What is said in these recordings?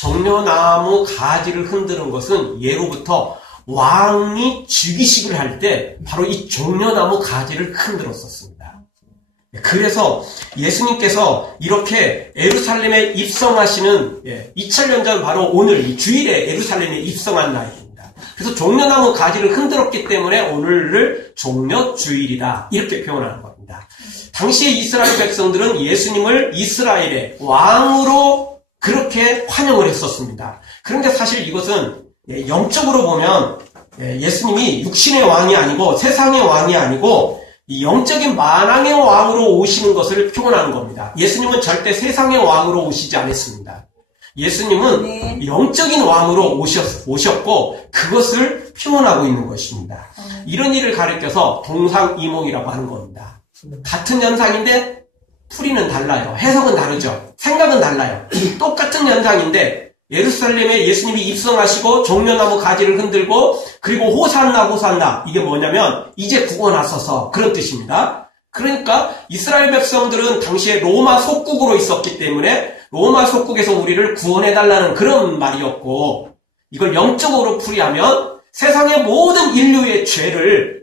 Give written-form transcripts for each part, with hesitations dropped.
종려나무 가지를 흔드는 것은 예로부터 왕이 즉위식을 할 때 바로 이 종려나무 가지를 흔들었었습니다. 그래서 예수님께서 이렇게 예루살렘에 입성하시는 2000년 전 바로 오늘 이 주일에 예루살렘에 입성한 날입니다. 그래서 종려나무 가지를 흔들었기 때문에 오늘을 종려주일이다 이렇게 표현하는 겁니다. 당시에 이스라엘 백성들은 예수님을 이스라엘의 왕으로 그렇게 환영을 했었습니다. 그런데 사실 이것은 영적으로 보면 예수님이 육신의 왕이 아니고 세상의 왕이 아니고 이 영적인 만왕의 왕으로 오시는 것을 표현하는 겁니다. 예수님은 절대 세상의 왕으로 오시지 않았습니다. 예수님은 영적인 왕으로 오셨고 그것을 표현하고 있는 것입니다. 이런 일을 가리켜서 동상이몽이라고 하는 겁니다. 같은 현상인데 풀이는 달라요. 해석은 다르죠. 생각은 달라요. 똑같은 현상인데 예루살렘에 예수님이 입성하시고 종려나무 가지를 흔들고 그리고 호산나 호산나 이게 뭐냐면 이제 구원하소서 그런 뜻입니다. 그러니까 이스라엘 백성들은 당시에 로마 속국으로 있었기 때문에 로마 속국에서 우리를 구원해달라는 그런 말이었고 이걸 영적으로 풀이하면 세상의 모든 인류의 죄를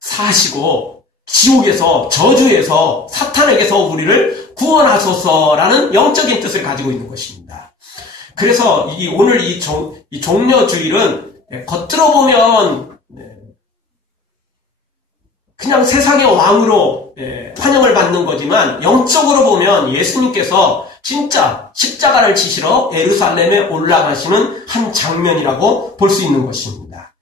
사하시고 지옥에서 저주에서 사탄에게서 우리를 구원하소서라는 영적인 뜻을 가지고 있는 것입니다. 그래서 오늘 이 종려주일은 겉으로 보면 그냥 세상의 왕으로 환영을 받는 거지만 영적으로 보면 예수님께서 진짜 십자가를 지시러 예루살렘에 올라가시는 한 장면이라고 볼 수 있는 것입니다.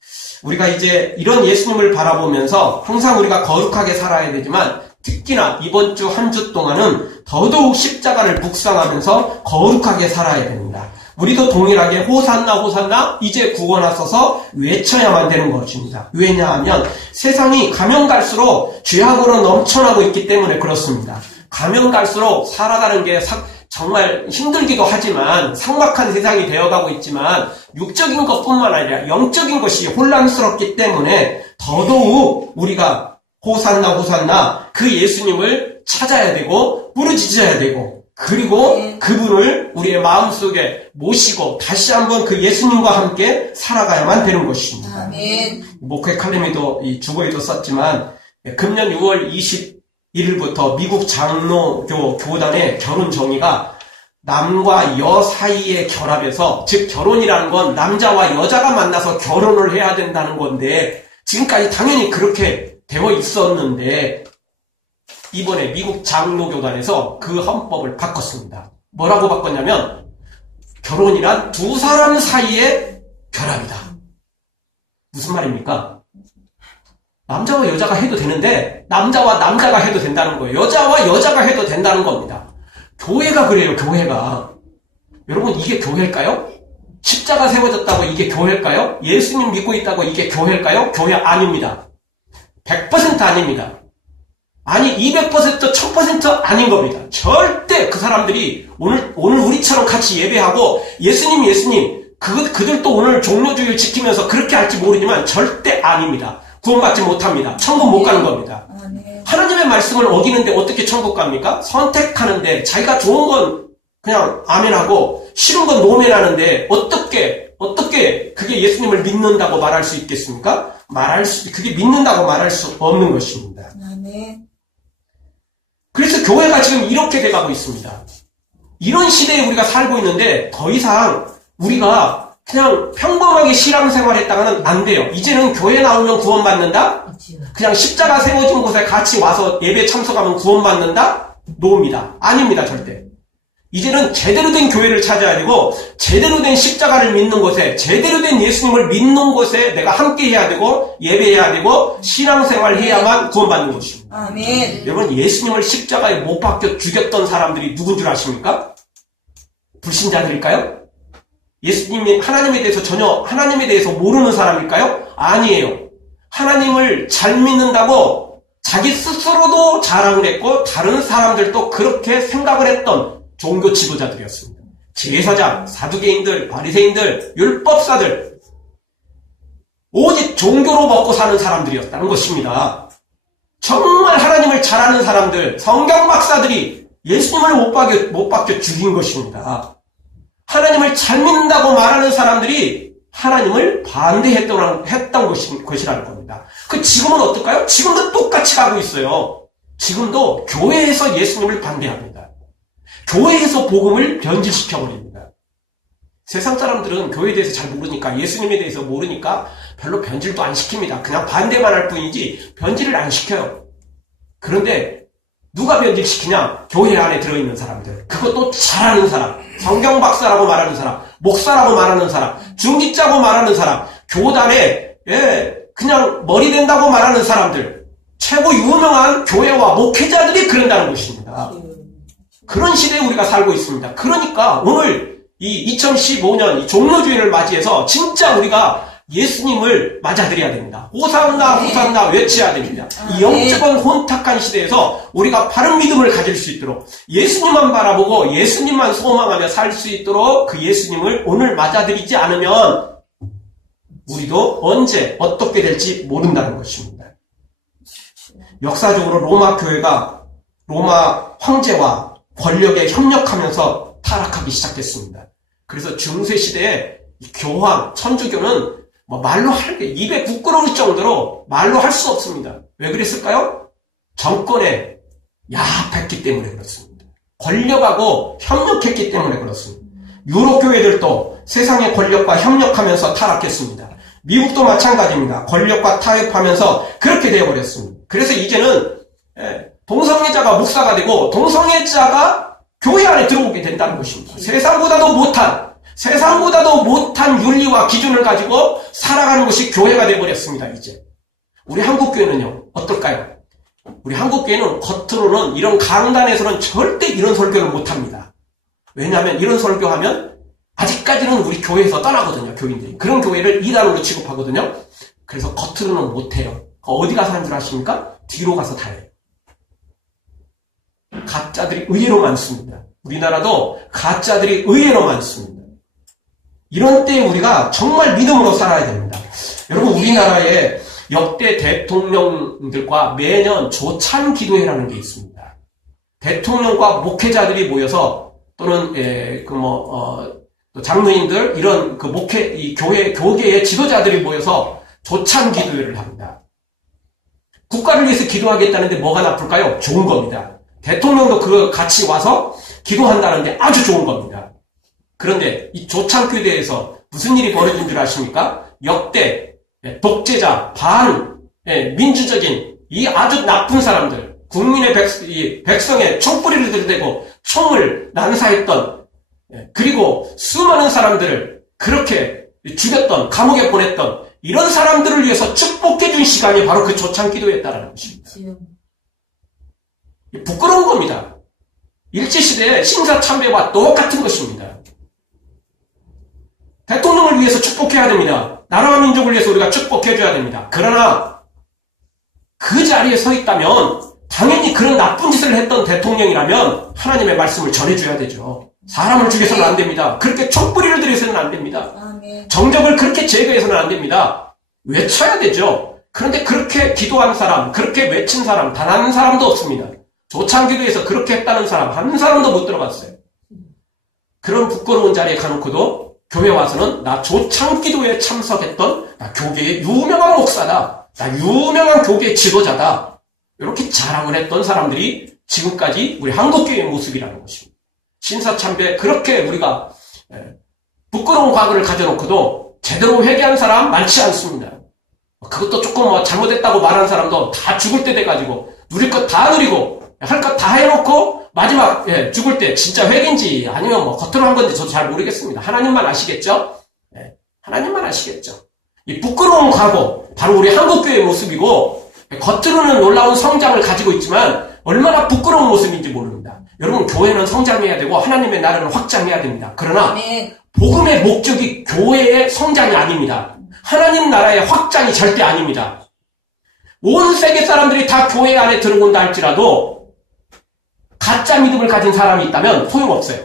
우리가 이제 이런 예수님을 바라보면서 항상 우리가 거룩하게 살아야 되지만 특히나 이번 주 한 주 동안은 더더욱 십자가를 묵상하면서 거룩하게 살아야 됩니다. 우리도 동일하게 호산나 호산나 이제 구원하소서 외쳐야만 되는 것입니다. 왜냐하면 세상이 가면 갈수록 죄악으로 넘쳐나고 있기 때문에 그렇습니다. 가면 갈수록 살아가는 게 정말 힘들기도 하지만 삭막한 세상이 되어가고 있지만 육적인 것뿐만 아니라 영적인 것이 혼란스럽기 때문에 더더욱 우리가 호산나 호산나 그 예수님을 찾아야 되고 부르짖어야 되고 그리고 그분을 우리의 마음속에 모시고 다시 한번 그 예수님과 함께 살아가야만 되는 것입니다. 아멘. 목회 칼럼에도 이 주보에도 썼지만 금년 6월 21일부터 미국 장로교 교단의 결혼 정의가 남과 여 사이의 결합에서 즉 결혼이라는 건 남자와 여자가 만나서 결혼을 해야 된다는 건데 지금까지 당연히 그렇게 되어 있었는데 이번에 미국 장로교단에서 그 헌법을 바꿨습니다. 뭐라고 바꿨냐면 결혼이란 두 사람 사이의 결합이다. 무슨 말입니까? 남자와 여자가 해도 되는데 남자와 남자가 해도 된다는 거예요. 여자와 여자가 해도 된다는 겁니다. 교회가 그래요. 교회가. 여러분 이게 교회일까요? 십자가 세워졌다고 이게 교회일까요? 예수님 믿고 있다고 이게 교회일까요? 교회 아닙니다. 100% 아닙니다. 아니 200% 1000% 아닌 겁니다. 절대 그 사람들이 오늘 우리처럼 같이 예배하고 예수님 그들도 오늘 종려주일 지키면서 그렇게 할지 모르지만 절대 아닙니다. 구원받지 못합니다. 천국 못 가는 겁니다. 하나님의 말씀을 어기는데 어떻게 천국 갑니까? 선택하는데 자기가 좋은 건 그냥 아멘하고 싫은 건 노멘하는데 어떻게 그게 예수님을 믿는다고 말할 수 있겠습니까? 그게 믿는다고 말할 수 없는 것입니다. 아멘. 그래서 교회가 지금 이렇게 돼가고 있습니다. 이런 시대에 우리가 살고 있는데 더 이상 우리가 그냥 평범하게 신앙생활 했다가는 안 돼요. 이제는 교회 나오면 구원받는다? 그냥 십자가 세워진 곳에 같이 와서 예배 참석하면 구원받는다? 노입니다. 아닙니다. 절대. 이제는 제대로 된 교회를 찾아야 되고 제대로 된 십자가를 믿는 곳에 제대로 된 예수님을 믿는 곳에 내가 함께 해야 되고 예배해야 되고 신앙생활 해야만 구원받는 것입니다. 아멘. 여러분 예수님을 십자가에 못 박혀 죽였던 사람들이 누군 줄 아십니까? 불신자들일까요? 예수님이 하나님에 대해서 모르는 사람일까요? 아니에요. 하나님을 잘 믿는다고 자기 스스로도 자랑을 했고 다른 사람들도 그렇게 생각을 했던 종교 지도자들이었습니다. 제사장, 사두개인들, 바리새인들, 율법사들 오직 종교로 먹고 사는 사람들이었다는 것입니다. 정말 하나님을 잘 아는 사람들, 성경 박사들이 예수님을 못 박혀 죽인 것입니다. 예수님을 잘 믿는다고 말하는 사람들이 하나님을 반대했던 것이라는 겁니다. 지금은 어떨까요? 지금도 똑같이 가고 있어요. 지금도 교회에서 예수님을 반대합니다. 교회에서 복음을 변질시켜버립니다. 세상 사람들은 교회에 대해서 잘 모르니까, 예수님에 대해서 모르니까 별로 변질도 안 시킵니다. 그냥 반대만 할 뿐이지 변질을 안 시켜요. 그런데 누가 변질시키냐? 교회 안에 들어있는 사람들. 그것도 잘하는 사람, 성경 박사라고 말하는 사람, 목사라고 말하는 사람, 중직자고 말하는 사람, 교단에 그냥 머리 된다고 말하는 사람들, 최고 유명한 교회와 목회자들이 그런다는 것입니다. 그런 시대에 우리가 살고 있습니다. 그러니까 오늘 이 2015년 종료주일을 맞이해서 진짜 우리가 예수님을 맞아들여야 됩니다. 호산나 호산나 외쳐야 됩니다. 이 영적인 혼탁한 시대에서 우리가 바른 믿음을 가질 수 있도록, 예수님만 바라보고 예수님만 소망하며 살 수 있도록 그 예수님을 오늘 맞아들이지 않으면 우리도 언제 어떻게 될지 모른다는 것입니다. 역사적으로 로마 교회가 로마 황제와 권력에 협력하면서 타락하기 시작했습니다. 그래서 중세시대에 교황, 천주교는 말로 할 게 입에 부끄러울 정도로 말로 할 수 없습니다. 왜 그랬을까요? 정권에 야합했기 때문에 그렇습니다. 권력하고 협력했기 때문에 그렇습니다. 유럽 교회들도 세상의 권력과 협력하면서 타락했습니다. 미국도 마찬가지입니다. 권력과 타협하면서 그렇게 되어버렸습니다. 그래서 이제는 동성애자가 목사가 되고 동성애자가 교회 안에 들어오게 된다는 것입니다. 세상보다도 못한 윤리와 기준을 가지고 살아가는 것이 교회가 되어버렸습니다. 이제 우리 한국교회는요 어떨까요? 우리 한국교회는 겉으로는 이런 강단에서는 절대 이런 설교를 못합니다. 왜냐하면 이런 설교하면 아직까지는 우리 교회에서 떠나거든요. 교인들이 그런 교회를 이단으로 취급하거든요. 그래서 겉으로는 못해요. 어디 가서 하는 줄 아십니까? 뒤로 가서 다 해요. 가짜들이 의외로 많습니다. 우리나라도 가짜들이 의외로 많습니다. 이런 때에 우리가 정말 믿음으로 살아야 됩니다. 여러분, 우리나라에 역대 대통령들과 매년 조찬 기도회라는 게 있습니다. 대통령과 목회자들이 모여서 또는 또 장로인들 이런 그 이 교계의 지도자들이 모여서 조찬 기도회를 합니다. 국가를 위해서 기도하겠다는데 뭐가 나쁠까요? 좋은 겁니다. 대통령도 그 같이 와서 기도한다는데 아주 좋은 겁니다. 그런데 이 조창교대에서 무슨 일이 벌어진 줄 아십니까? 역대 독재자, 민주적인 이 아주 나쁜 사람들, 국민의 백성의 총뿌리를 들이대고 총을 난사했던, 그리고 수많은 사람들을 그렇게 죽였던, 감옥에 보냈던 이런 사람들을 위해서 축복해준 시간이 바로 그 조창기도였다라는 것입니다. 부끄러운 겁니다. 일제시대의 신사참배와 똑같은 것입니다. 대통령을 위해서 축복해야 됩니다. 나라와 민족을 위해서 우리가 축복해줘야 됩니다. 그러나 그 자리에 서 있다면 당연히 그런 나쁜 짓을 했던 대통령이라면 하나님의 말씀을 전해줘야 되죠. 사람을 죽여서는 안 됩니다. 그렇게 촛불이를 들여서는 안 됩니다. 정적을 그렇게 제거해서는 안 됩니다. 외쳐야 되죠. 그런데 그렇게 기도한 사람, 그렇게 외친 사람 단 한 사람도 없습니다. 조창기도에서 그렇게 했다는 사람 한 사람도 못 들어갔어요. 그런 부끄러운 자리에 가놓고도 교회 와서는 나 조창기도에 참석했던 나 교계의 유명한 목사다. 나 유명한 교계 지도자다. 이렇게 자랑을 했던 사람들이 지금까지 우리 한국교회의 모습이라는 것입니다. 신사참배 그렇게 우리가 부끄러운 과거를 가져놓고도 제대로 회개한 사람 많지 않습니다. 그것도 조금 잘못했다고 말하는 사람도 다 죽을 때 돼가지고 누릴 것 다 누리고 할 것 다 해놓고 마지막 죽을 때 진짜 회개인지 아니면 겉으로 한 건지 저도 잘 모르겠습니다. 하나님만 아시겠죠? 하나님만 아시겠죠? 이 부끄러운 과거 바로 우리 한국교회의 모습이고 겉으로는 놀라운 성장을 가지고 있지만 얼마나 부끄러운 모습인지 모릅니다. 여러분, 교회는 성장해야 되고 하나님의 나라를 확장해야 됩니다. 그러나 복음의 목적이 교회의 성장이 아닙니다. 하나님 나라의 확장이 절대 아닙니다. 온 세계 사람들이 다 교회 안에 들어온다 할지라도 가짜 믿음을 가진 사람이 있다면 소용없어요.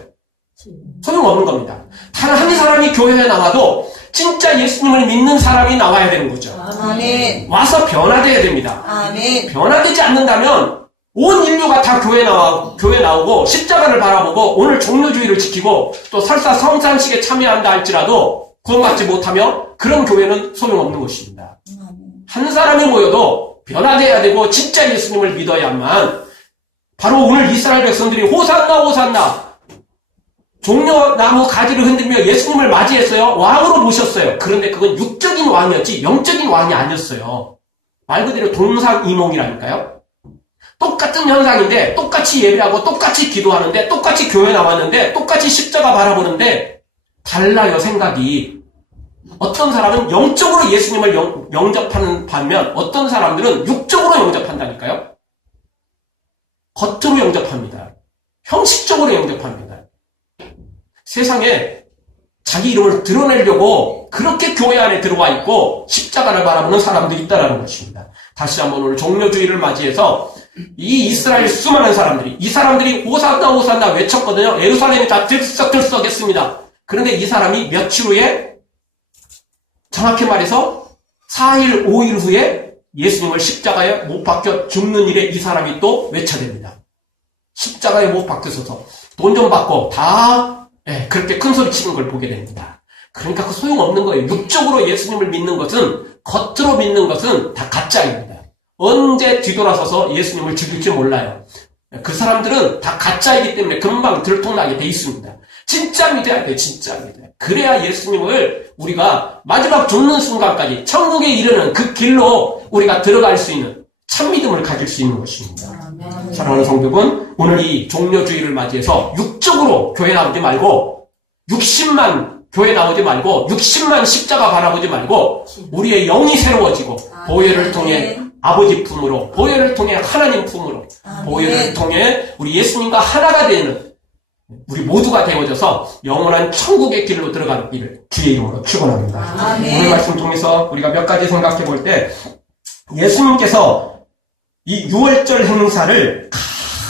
소용없는 겁니다. 단 한 사람이 교회에 나와도 진짜 예수님을 믿는 사람이 나와야 되는 거죠. 아멘. 와서 변화되어야 됩니다. 아멘. 변화되지 않는다면 온 인류가 다 교회 나오고 십자가를 바라보고 오늘 종료주의를 지키고 또 설사 성찬식에 참여한다 할지라도 구원받지 못하며 그런 교회는 소용없는 것입니다. 한 사람이 모여도 변화되어야 되고 진짜 예수님을 믿어야만 바로 오늘 이스라엘 백성들이 호산나 호산나 종려나무 가지를 흔들며 예수님을 맞이했어요. 왕으로 모셨어요. 그런데 그건 육적인 왕이었지 영적인 왕이 아니었어요. 말 그대로 동상이몽이라니까요. 똑같은 현상인데 똑같이 예배하고 똑같이 기도하는데 똑같이 교회 나왔는데 똑같이 십자가 바라보는데 달라요, 생각이. 어떤 사람은 영적으로 예수님을 영접하는 반면 어떤 사람들은 육적으로 영접한다니까요. 겉으로 영접합니다. 형식적으로 영접합니다. 세상에 자기 이름을 드러내려고 그렇게 교회 안에 들어와 있고 십자가를 바라보는 사람들이 있다는 것입니다. 다시 한번 오늘 종료주의를 맞이해서 이 이스라엘 수많은 사람들이 이 사람들이 호산나 호산나 외쳤거든요. 예루살렘이 다 들썩들썩했습니다. 그런데 이 사람이 며칠 후에 정확히 말해서 4일 5일 후에 예수님을 십자가에 못 박혀 죽는 일에 이 사람이 또 외쳐댑니다. 십자가에 못 박혀서서 돈 좀 받고 다 그렇게 큰 소리 치는 걸 보게 됩니다. 그러니까 그 소용없는 거예요. 육적으로 예수님을 믿는 것은 겉으로 믿는 것은 다 가짜입니다. 언제 뒤돌아서서 예수님을 죽일지 몰라요. 그 사람들은 다 가짜이기 때문에 금방 들통나게 돼 있습니다. 진짜 믿어야 돼, 진짜 믿어야 돼. 그래야 예수님을 우리가 마지막 죽는 순간까지 천국에 이르는 그 길로 우리가 들어갈 수 있는 참 믿음을 가질 수 있는 것입니다. 사랑하는 성도분, 오늘 이 종료주의를 맞이해서 육적으로 교회 나오지 말고 60만 교회 나오지 말고 60만 십자가 바라보지 말고 우리의 영이 새로워지고 보혈을 통해 아버지 품으로, 보혈을 통해 하나님 품으로, 보혈을 통해 우리 예수님과 하나가 되는 우리 모두가 되어져서 영원한 천국의 길로 들어가는 길을 주의 이름으로 축원합니다. 오늘 말씀 통해서 우리가 몇 가지 생각해 볼 때 예수님께서 이 유월절 행사를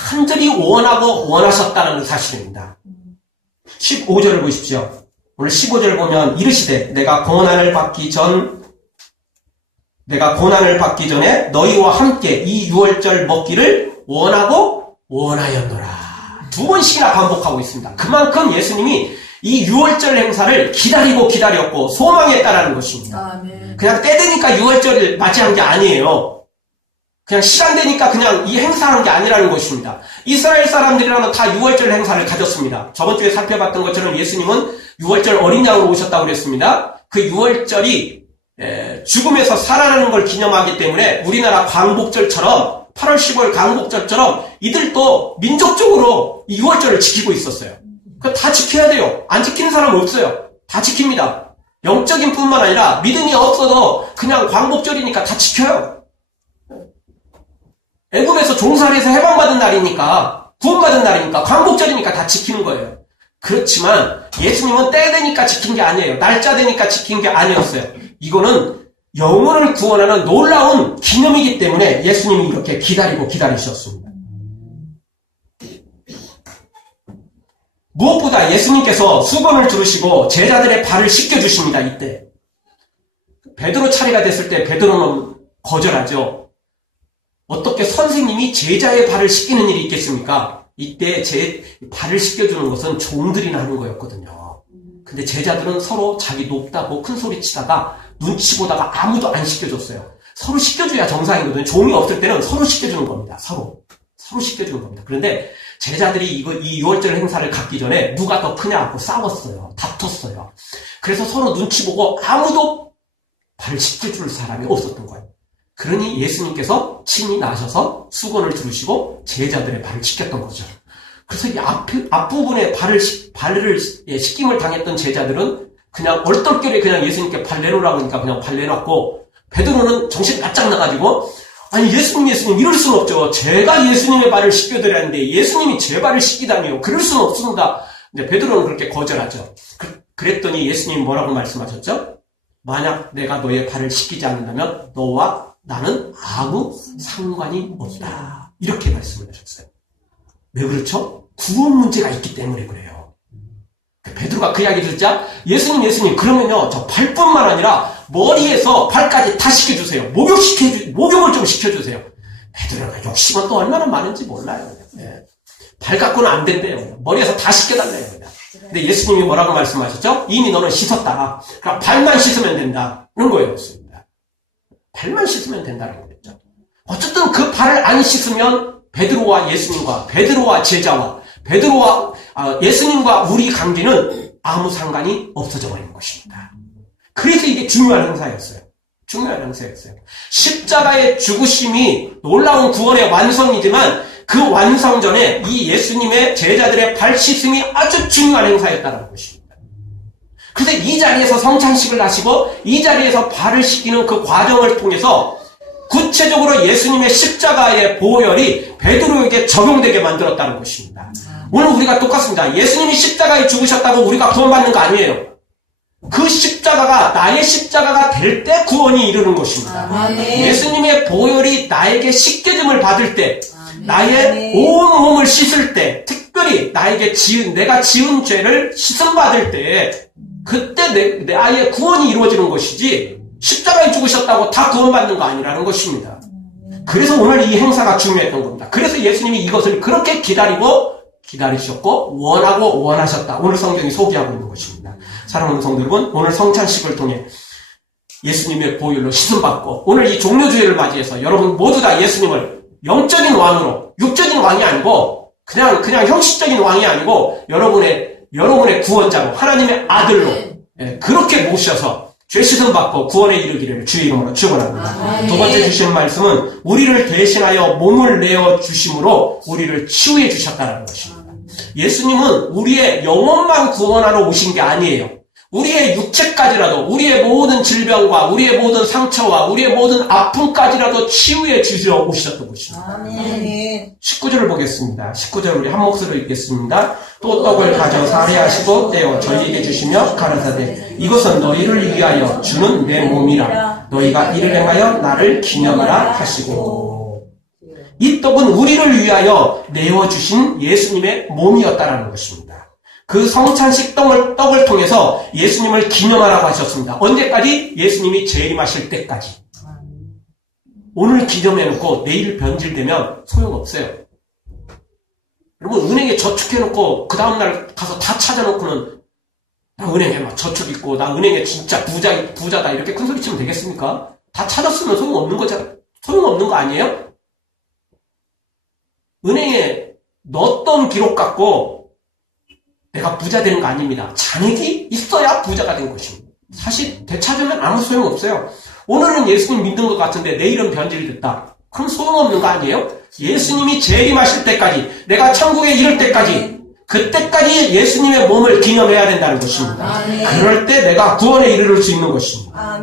간절히 원하고 원하셨다는 사실입니다. 15절을 보십시오. 오늘 15절 보면 이르시되 내가 고난을 받기 전에 너희와 함께 이 유월절 먹기를 원하고 원하였노라. 두 번씩이나 반복하고 있습니다. 그만큼 예수님이 이 유월절 행사를 기다렸고 소망했다라는 것입니다. 그냥 때 되니까 유월절을 맞이한 게 아니에요. 그냥 시간 되니까 그냥 이 행사한 게 아니라는 것입니다. 이스라엘 사람들이라면 다 유월절 행사를 가졌습니다. 저번 주에 살펴봤던 것처럼 예수님은 유월절 어린 양으로 오셨다고 그랬습니다. 그 유월절이 죽음에서 살아나는 걸 기념하기 때문에 우리나라 광복절처럼 8월 15일 광복절처럼 이들도 민족적으로 이 유월절을 지키고 있었어요. 그거 다 지켜야 돼요. 안 지키는 사람은 없어요. 다 지킵니다. 영적인 뿐만 아니라 믿음이 없어도 그냥 광복절이니까 다 지켜요. 애굽에서 종살이에서 해방받은 날이니까 구원받은 날이니까 광복절이니까 다 지키는 거예요. 그렇지만 예수님은 때 되니까 지킨 게 아니에요. 날짜 되니까 지킨 게 아니었어요. 이거는 영혼을 구원하는 놀라운 기념이기 때문에 예수님이 이렇게 기다리셨습니다. 무엇보다 예수님께서 수건을 두르시고 제자들의 발을 씻겨주십니다. 이때 베드로 차례가 됐을 때 베드로는 거절하죠. 어떻게 선생님이 제자의 발을 씻기는 일이 있겠습니까? 이때 제 발을 씻겨주는 것은 종들이나 하는 거였거든요. 근데 제자들은 서로 자기 높다고 큰 소리 치다가 눈치 보다가 아무도 안 씻겨줬어요. 서로 씻겨줘야 정상이거든요. 종이 없을 때는 서로 씻겨주는 겁니다. 서로 씻겨주는 겁니다. 그런데 제자들이 이 유월절 행사를 갖기 전에 누가 더 크냐 하고 싸웠어요. 다퉜어요. 그래서 서로 눈치 보고 아무도 발을 씻겨줄 사람이 없었던 거예요. 그러니 예수님께서 친히 나셔서 수건을 두르시고 제자들의 발을 씻겼던 거죠. 그래서 이 앞부분에 발을 씻김을 당했던 제자들은 그냥 얼떨결에 그냥 예수님께 발 내놓으라고 하니까 그냥 발 내놨고, 베드로는 정신 바짝 나가지고 아니 예수님 이럴 수는 없죠. 제가 예수님의 발을 씻겨드렸는데 예수님이 제 발을 씻기다니요. 그럴 수는 없습니다. 근데 베드로는 그렇게 거절하죠. 그랬더니 예수님이 뭐라고 말씀하셨죠? 만약 내가 너의 발을 씻기지 않는다면 너와 나는 아무 상관이 없다. 이렇게 말씀을 하셨어요. 왜 그렇죠? 구원 문제가 있기 때문에 그래요. 베드로가 그 이야기 듣자 예수님 그러면요 저 발뿐만 아니라 머리에서 발까지 다 씻겨주세요. 목욕을 좀 시켜주세요. 베드로가 욕심은 또 얼마나 많은지 몰라요. 예. 발 깎고는 안 된대요. 머리에서 다 씻겨달래요. 근데 예수님이 뭐라고 말씀하셨죠? 이미 너는 씻었다. 그러니까 발만 씻으면 된다는 거였습니다. 발만 씻으면 된다는 거였죠. 어쨌든 그 발을 안 씻으면 베드로와 예수님과 베드로와 제자와 베드로와 예수님과 우리 관계는 아무 상관이 없어져 버리는 것입니다. 그래서 이게 중요한 행사였어요. 중요한 행사였어요. 십자가의 죽으심이 놀라운 구원의 완성이지만 그 완성 전에 이 예수님의 제자들의 발 씻음이 아주 중요한 행사였다는 것입니다. 그래서 이 자리에서 성찬식을 하시고 이 자리에서 발을 씻기는 그 과정을 통해서 구체적으로 예수님의 십자가의 보혈이 베드로에게 적용되게 만들었다는 것입니다. 오늘 우리가 똑같습니다. 예수님이 십자가에 죽으셨다고 우리가 구원받는 거 아니에요. 그 십자가가 나의 십자가가 될 때 구원이 이르는 것입니다. 예수님의 보혈이 나에게 씻겨짐을 받을 때 나의 온 몸을 씻을 때 특별히 내가 지은 죄를 씻음받을 때 그때 나의 구원이 이루어지는 것이지 십자가에 죽으셨다고 다 구원받는 거 아니라는 것입니다. 그래서 오늘 이 행사가 중요했던 겁니다. 그래서 예수님이 이것을 그렇게 기다리셨고 원하셨다. 오늘 성경이 소개하고 있는 것입니다. 사랑하는 성도 여러분, 오늘 성찬식을 통해 예수님의 보혈로 씻음받고 오늘 이 종료주일을 맞이해서 여러분 모두 다 예수님을 영적인 왕으로, 육적인 왕이 아니고 그냥 형식적인 왕이 아니고 여러분의 구원자로 하나님의 아들로 그렇게 모셔서 죄 씻음 받고 구원에 이르기를 주의 이름으로 축원합니다. 두 번째 주신 말씀은 우리를 대신하여 몸을 내어 주심으로 우리를 치유해 주셨다는 것입니다. 예수님은 우리의 영혼만 구원하러 오신 게 아니에요. 우리의 육체까지라도 우리의 모든 질병과 우리의 모든 상처와 우리의 모든 아픔까지라도 치유해 주시러 오셨던 것입니다. 19절을 보겠습니다. 19절 우리 한 목소리로 읽겠습니다. 또 떡을 가져 사례하시고 떼어 저희에게 주시며 가라사대 이것은 너희를 위하여 주는 내 몸이라 너희가 이를 행하여 나를 기념하라 하시고 이 떡은 우리를 위하여 내어주신 예수님의 몸이었다라는 것입니다. 그 성찬식 떡을 통해서 예수님을 기념하라고 하셨습니다. 언제까지? 예수님이 재림하실 때까지. 오늘 기념해놓고 내일 변질되면 소용없어요. 여러분 은행에 저축해놓고 그 다음날 가서 다 찾아놓고는 나 은행에 막 저축 있고 나 은행에 진짜 부자다 이렇게 큰 소리 치면 되겠습니까? 다 찾았으면 소용없는 거 아니에요? 은행에 넣었던 기록 갖고 내가 부자 되는 거 아닙니다. 잔액이 있어야 부자가 된 것입니다. 사실 되찾으면 아무 소용없어요. 오늘은 예수님 믿는 것 같은데 내일은 변질됐다. 그럼 소용없는 거 아니에요? 예수님이 재림하실 때까지 내가 천국에 이를 때까지 그때까지 예수님의 몸을 기념해야 된다는 것입니다. 그럴 때 내가 구원에 이르를 수 있는 것입니다.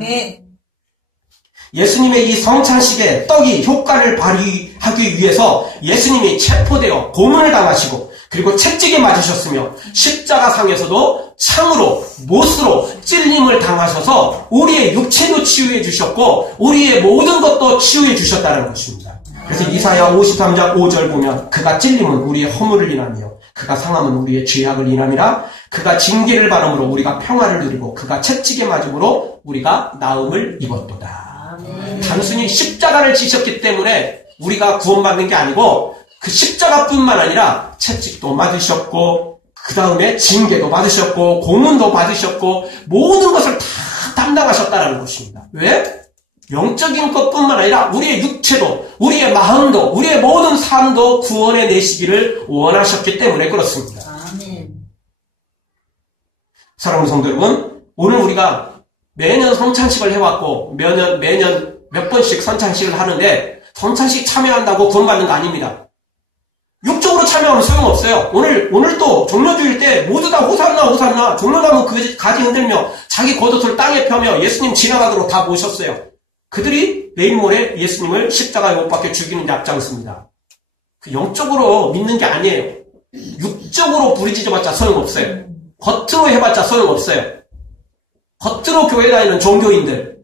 예수님의 이 성찬식에 떡이 효과를 발휘하기 위해서 예수님이 체포되어 고문을 당하시고 그리고 채찍에 맞으셨으며 십자가상에서도 창으로 못으로 찔림을 당하셔서 우리의 육체도 치유해 주셨고 우리의 모든 것도 치유해 주셨다는 것입니다. 그래서 이사야 53장 5절 보면 그가 찔림은 우리의 허물을 인하며 그가 상함은 우리의 죄악을 인함이라 그가 징계를 받음으로 우리가 평화를 누리고 그가 채찍에 맞음으로 우리가 나음을 입었도다. 단순히 십자가를 지셨기 때문에 우리가 구원받는 게 아니고 그 십자가뿐만 아니라 채찍도 맞으셨고 그 다음에 징계도 받으셨고 고문도 받으셨고 모든 것을 다 담당하셨다는 것입니다. 왜? 영적인 것뿐만 아니라 우리의 육체도 우리의 마음도 우리의 모든 삶도 구원해 내시기를 원하셨기 때문에 그렇습니다. 사랑하는 성도 여러분, 오늘 우리가 매년 성찬식을 해왔고 매년 몇 번씩 성찬식을 하는데 성찬식 참여한다고 구원받는 거 아닙니다. 육적으로 참여하면 소용없어요. 오늘도 종려주일 때 모두 다 호산나 종려나무 가지 흔들며 자기 겉옷을 땅에 펴며 예수님 지나가도록 다 모셨어요. 그들이 내일 모레 예수님을 십자가에 못 박혀 죽이는 데 앞장섭니다. 영적으로 믿는 게 아니에요. 육적으로 부르짖어봤자 소용없어요. 겉으로 해봤자 소용없어요. 겉으로 교회 다니는 종교인들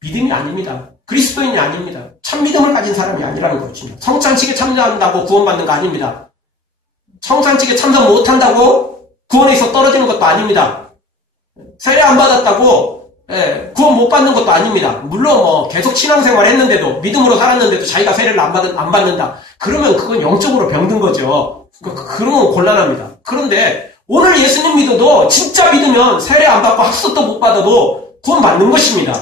믿음이 아닙니다. 그리스도인이 아닙니다. 참 믿음을 가진 사람이 아니라는 것입니다. 성찬식에 참여한다고 구원받는 거 아닙니다. 성찬식에 참석 못한다고 구원에서 떨어지는 것도 아닙니다. 세례 안 받았다고 구원 못 받는 것도 아닙니다. 물론 뭐 계속 신앙생활 했는데도 믿음으로 살았는데도 자기가 세례를 안 받는다. 그러면 그건 영적으로 병든 거죠. 그러면 곤란합니다. 그런데 오늘 예수님 믿어도 진짜 믿으면 세례 안 받고 학습도 못 받아도 구원 받는 것입니다.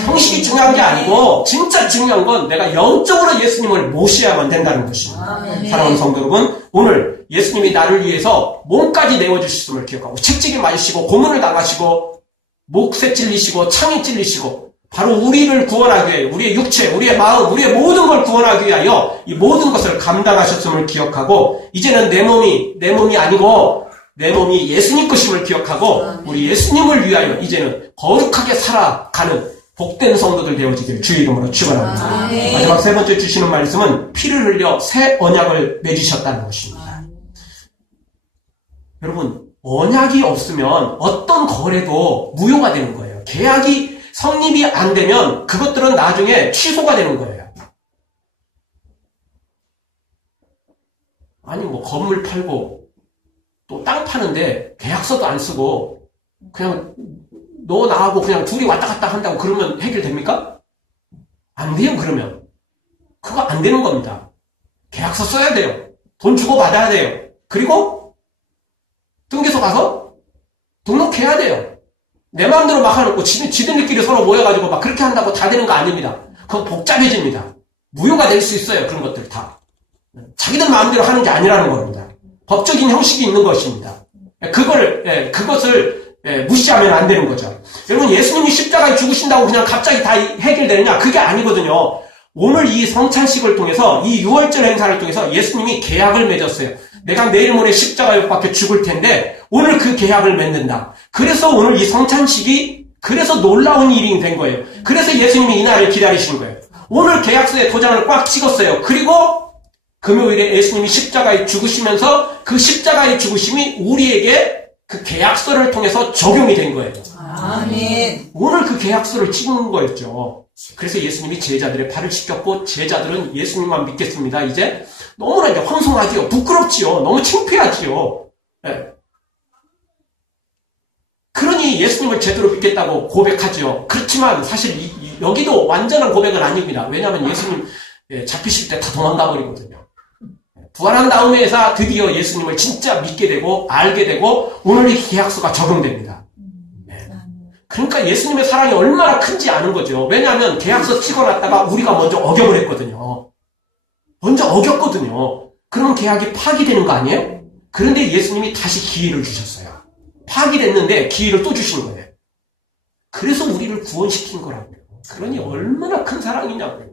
형식이 중요한 게 아니고 진짜 중요한 건 내가 영적으로 예수님을 모셔야만 된다는 것입니다. 사랑하는 성도 여러분, 오늘 예수님이 나를 위해서 몸까지 내어주셨음을 기억하고 채찍이 맞으시고 고문을 당하시고 목새 찔리시고 창에 찔리시고 바로 우리를 구원하기 위해 우리의 육체, 우리의 마음, 우리의 모든 걸 구원하기 위하여 이 모든 것을 감당하셨음을 기억하고 이제는 내 몸이 아니고 내 몸이 예수님 것임을 기억하고 우리 예수님을 위하여 이제는 거룩하게 살아가는 복된 성도들 되어지기를 주의 이름으로 축원합니다. 마지막 세 번째 주시는 말씀은 피를 흘려 새 언약을 맺으셨다는 것입니다. 여러분, 언약이 없으면 어떤 거래도 무효가 되는 거예요. 계약이 성립이 안 되면 그것들은 나중에 취소가 되는 거예요. 아니 뭐 건물 팔고 또 땅 파는데 계약서도 안 쓰고 그냥 너 나하고 그냥 둘이 왔다 갔다 한다고 그러면 해결됩니까? 안 돼요. 그러면 그거 안 되는 겁니다. 계약서 써야 돼요. 돈 주고 받아야 돼요. 그리고 등기소 가서 등록해야 돼요. 내 마음대로 막 해놓고 지들끼리 서로 모여가지고 막 그렇게 한다고 다 되는 거 아닙니다. 그건 복잡해집니다. 무효가 될 수 있어요. 그런 것들 다. 자기들 마음대로 하는 게 아니라는 겁니다. 법적인 형식이 있는 것입니다. 그것을 무시하면 안 되는 거죠. 여러분, 예수님이 십자가에 죽으신다고 그냥 갑자기 다 해결되느냐? 그게 아니거든요. 오늘 이 성찬식을 통해서, 이 6월절 행사를 통해서 예수님이 계약을 맺었어요. 내가 내일 모레 십자가에 못 박혀 죽을 텐데 오늘 그 계약을 맺는다. 그래서 오늘 이 성찬식이 그래서 놀라운 일이 된 거예요. 그래서 예수님이 이날을 기다리신 거예요. 오늘 계약서에 도장을 꽉 찍었어요. 그리고 금요일에 예수님이 십자가에 죽으시면서 그 십자가의 죽으심이 우리에게 그 계약서를 통해서 적용이 된 거예요. 아멘. 오늘 그 계약서를 찍은 거였죠. 그래서 예수님이 제자들의 발을 씻겼고 제자들은 예수님만 믿겠습니다. 이제 너무나 이제 황송하지요. 부끄럽지요. 너무 창피하지요. 네. 그러니 예수님을 제대로 믿겠다고 고백하지요. 그렇지만 사실 여기도 완전한 고백은 아닙니다. 왜냐하면 예수님 잡히실 때 다 도망가 버리거든요. 부활한 다음에서 드디어 예수님을 진짜 믿게 되고 알게 되고 오늘 이 계약서가 적용됩니다. 네. 그러니까 예수님의 사랑이 얼마나 큰지 아는 거죠. 왜냐하면 계약서 찍어놨다가 우리가 먼저 어겨버렸거든요. 먼저 어겼거든요. 그러면 계약이 파기되는 거 아니에요? 그런데 예수님이 다시 기회를 주셨어요. 파기됐는데 기회를 또 주신 거예요. 그래서 우리를 구원시킨 거라고요. 그러니 얼마나 큰 사랑이냐고요.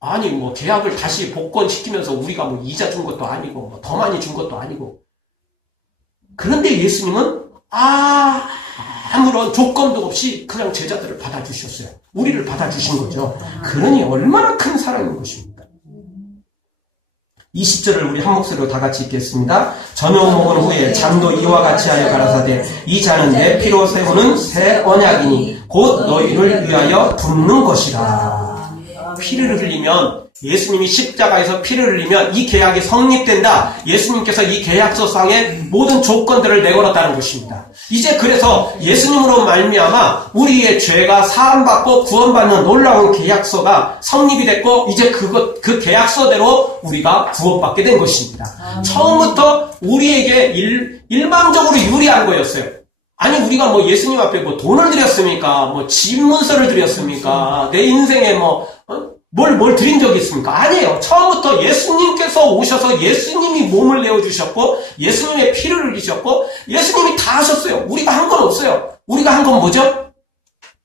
아니 뭐 계약을 다시 복권시키면서 우리가 뭐 이자 준 것도 아니고 뭐 더 많이 준 것도 아니고. 그런데 예수님은 아무런 조건도 없이 그냥 제자들을 받아주셨어요. 우리를 받아주신 거죠. 그러니 얼마나 큰 사랑인 것입니까? 20절을 우리 한 목소리로 다 같이 읽겠습니다. 저녁 먹은 후에 잔도 이와 같이 하여 가라사대 이 잔은 내 피로 세우는 새 언약이니 곧 너희를 위하여 붓는 것이라. 피를 흘리면 예수님이 십자가에서 피를 흘리면 이 계약이 성립된다. 예수님께서 이 계약서상의 모든 조건들을 내걸었다는 것입니다. 이제 그래서 예수님으로 말미암아 우리의 죄가 사함받고 구원받는 놀라운 계약서가 성립이 됐고 이제 그 계약서대로 우리가 구원받게 된 것입니다. 처음부터 우리에게 일방적으로 유리한 거였어요. 아니 우리가 뭐 예수님 앞에 뭐 돈을 드렸습니까? 뭐 집문서를 드렸습니까? 내 인생에 뭘 드린 적이 있습니까? 아니에요. 처음부터 예수님께서 오셔서 예수님이 몸을 내어주셨고 예수님의 피를 흘리셨고 예수님이 다 하셨어요. 우리가 한 건 없어요. 우리가 한 건 뭐죠?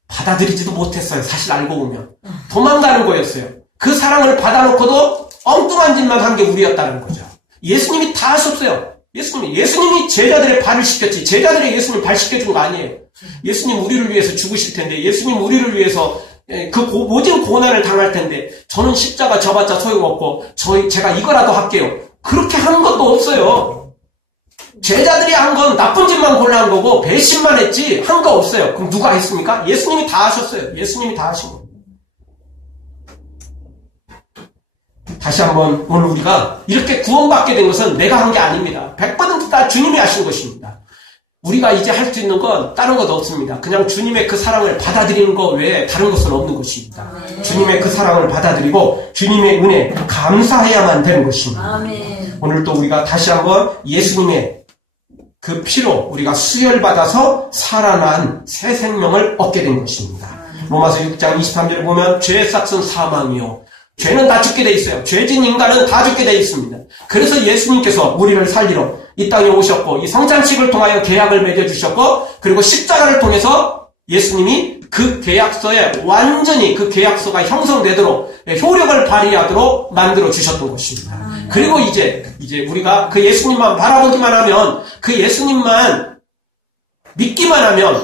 받아들이지도 못했어요. 사실 알고 보면. 도망가는 거였어요. 그 사랑을 받아놓고도 엉뚱한 짓만 한 게 우리였다는 거죠. 예수님이 다 하셨어요. 예수님이 제자들의 발을 씻겼지. 제자들이 예수님 발 씻겨준 거 아니에요. 예수님 우리를 위해서 죽으실 텐데 예수님 우리를 위해서 모든 고난을 당할 텐데 저는 십자가 져봤자 소용없고 제가 이거라도 할게요. 그렇게 하는 것도 없어요. 제자들이 한 건 나쁜 짓만 골라한 거고 배신만 했지 한 거 없어요. 그럼 누가 했습니까? 예수님이 다 하셨어요. 예수님이 다 하신 겁니다. 다시 한번 오늘 우리가 이렇게 구원받게 된 것은 내가 한 게 아닙니다. 100% 다 주님이 하신 것입니다. 우리가 이제 할 수 있는 건 다른 것 없습니다. 그냥 주님의 그 사랑을 받아들이는 것 외에 다른 것은 없는 것입니다. 주님의 그 사랑을 받아들이고 주님의 은혜 감사해야만 되는 것입니다. 오늘 또 우리가 다시 한번 예수님의 그 피로 우리가 수혈받아서 살아난 새 생명을 얻게 된 것입니다. 로마서 6장 23절에 보면 죄의 삭은 사망이요. 죄는 다 죽게 돼 있어요. 죄진 인간은 다 죽게 돼 있습니다. 그래서 예수님께서 우리를 살리러 이 땅에 오셨고 이 성찬식을 통하여 계약을 맺어주셨고 그리고 십자가를 통해서 예수님이 그 계약서에 완전히 그 계약서가 형성되도록 효력을 발휘하도록 만들어 주셨던 것입니다. 그리고 이제 우리가 그 예수님만 바라보기만 하면 그 예수님만 믿기만 하면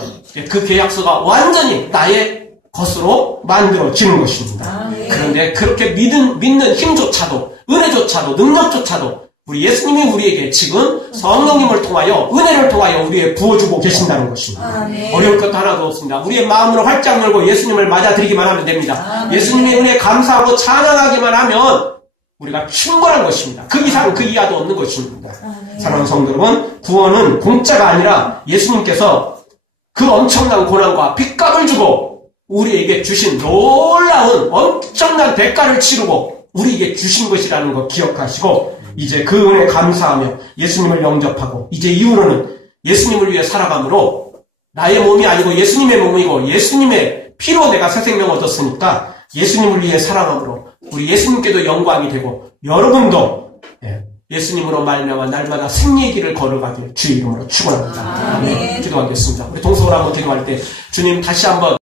그 계약서가 완전히 나의 것으로 만들어지는 것입니다. 그런데 그렇게 믿는 힘조차도 은혜조차도 능력조차도 우리 예수님이 우리에게 지금 성령님을 통하여 은혜를 통하여 우리에게 부어주고 계신다는 것입니다. 어려울 것도 하나도 없습니다. 우리의 마음으로 활짝 열고 예수님을 맞아들이기만 하면 됩니다. 예수님의 은혜에 감사하고 찬양하기만 하면 우리가 충분한 것입니다. 그 이상 그 이하도 없는 것입니다. 사랑하는 성도 여러분, 구원은 공짜가 아니라 예수님께서 그 엄청난 고난과 빚값을 주고 우리에게 주신 놀라운 엄청난 대가를 치르고 우리에게 주신 것이라는 거 기억하시고 이제 그 은혜에 감사하며 예수님을 영접하고 이제 이후로는 예수님을 위해 살아감으로 나의 몸이 아니고 예수님의 몸이고 예수님의 피로 내가 새 생명 얻었으니까 예수님을 위해 살아감으로 우리 예수님께도 영광이 되고 여러분도 예수님으로 말미암아 날마다 승리의 길을 걸어가길 주의 이름으로 축원합니다. 아멘. 기도하겠습니다. 우리 동서로 한번 기도할 때 주님 다시 한번